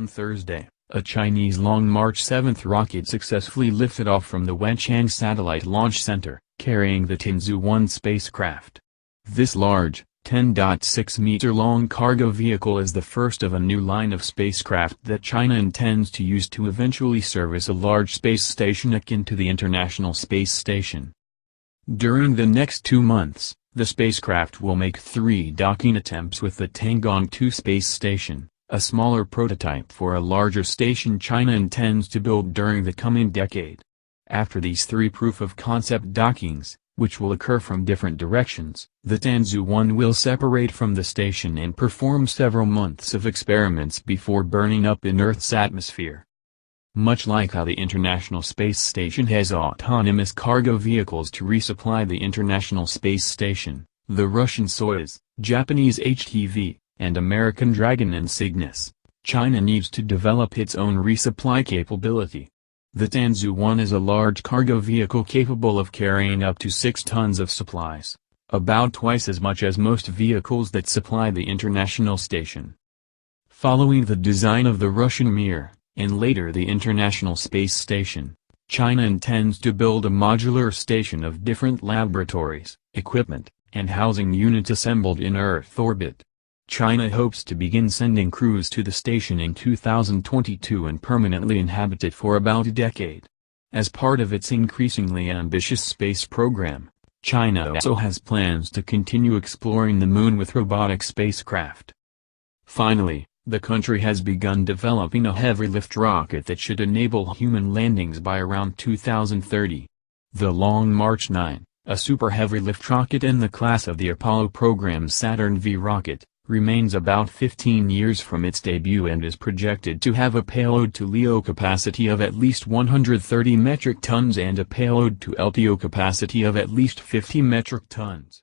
On Thursday, a Chinese Long March 7 rocket successfully lifted off from the Wenchang Satellite Launch Center, carrying the Tianzhou-1 spacecraft. This large, 10.6-meter-long cargo vehicle is the first of a new line of spacecraft that China intends to use to eventually service a large space station akin to the International Space Station. During the next 2 months, the spacecraft will make 3 docking attempts with the Tiangong 2 space station, a smaller prototype for a larger station China intends to build during the coming decade. After these 3 proof-of-concept dockings, which will occur from different directions, the Tianzhou-1 will separate from the station and perform several months of experiments before burning up in Earth's atmosphere. Much like how the International Space Station has autonomous cargo vehicles to resupply the International Space Station, the Russian Soyuz, Japanese HTV, and American Dragon and Cygnus, China needs to develop its own resupply capability. The Tianzhou-1 is a large cargo vehicle capable of carrying up to 6 tons of supplies, about twice as much as most vehicles that supply the International Station. Following the design of the Russian Mir, and later the International Space Station, China intends to build a modular station of different laboratories, equipment, and housing units assembled in Earth orbit. China hopes to begin sending crews to the station in 2022 and permanently inhabit it for about a decade. As part of its increasingly ambitious space program, China also has plans to continue exploring the moon with robotic spacecraft. Finally, the country has begun developing a heavy-lift rocket that should enable human landings by around 2030. The Long March 9, a super heavy-lift rocket in the class of the Apollo program's Saturn V rocket, remains about 15 years from its debut and is projected to have a payload-to-LEO capacity of at least 130 metric tons and a payload-to-LTO capacity of at least 50 metric tons.